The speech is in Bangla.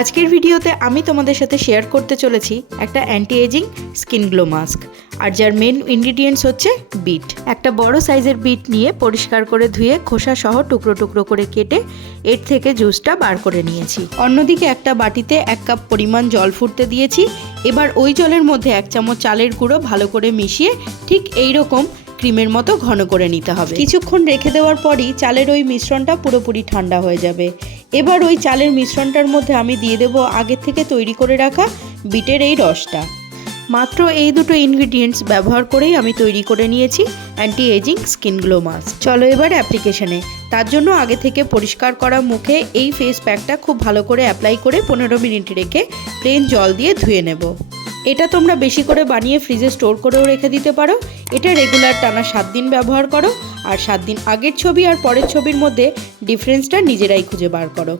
আজকের ভিডিওতে আমি তোমাদের সাথে শেয়ার করতে চলেছি একটা anti ageing skin glow mask, আর যার মেন ইনগ্রিডিয়েন্টস হচ্ছে বিট। একটা বড় সাইজের বিট নিয়ে পরিষ্কার করে ধুয়ে খোসা সহ টুকরো টুকরো করে কেটে এর থেকে জুসটা বার করে নিয়েছি। অন্যদিকে একটা বাটিতে 1 কাপ পরিমাণ জল ফুটতে দিয়েছি। এবার ওই জলের মধ্যে 1 চামচ চালের গুঁড়ো ভালো করে মিশিয়ে ঠিক এই রকম ক্রিমের মতো ঘন করে নিতে হবে। কিছুক্ষণ রেখে দেওয়ার পরই চালের ওই মিশ্রণটা পুরোপুরি ঠান্ডা হয়ে যাবে। এবার ওই চালের মিশ্রণটার মধ্যে আমি দিয়ে দেব আগে থেকে তৈরি করে রাখা বিটের এই রসটা। মাত্র এই দুটো ইনগ্রিডিয়েন্টস ব্যবহার করেই আমি তৈরি করে নিয়েছি anti ageing skin glow mask. চলো এবার অ্যাপ্লিকেশনে। তার জন্য আগে থেকে পরিষ্কার করা মুখে এই ফেস প্যাকটা খুব ভালো করে অ্যাপ্লাই করে 15 মিনিট রেখে প্লেন জল দিয়ে ধুয়ে নেব। এটা তোমরা বেশি করে বানিয়ে ফ্রিজে স্টোর করেও রেখে দিতে পারো। এটা রেগুলার টানা 7 দিন ব্যবহার করো, আর 7 দিন আগের ছবি আর পরের ছবির মধ্যে ডিফারেন্সটা নিজেরাই খুঁজে বার করো।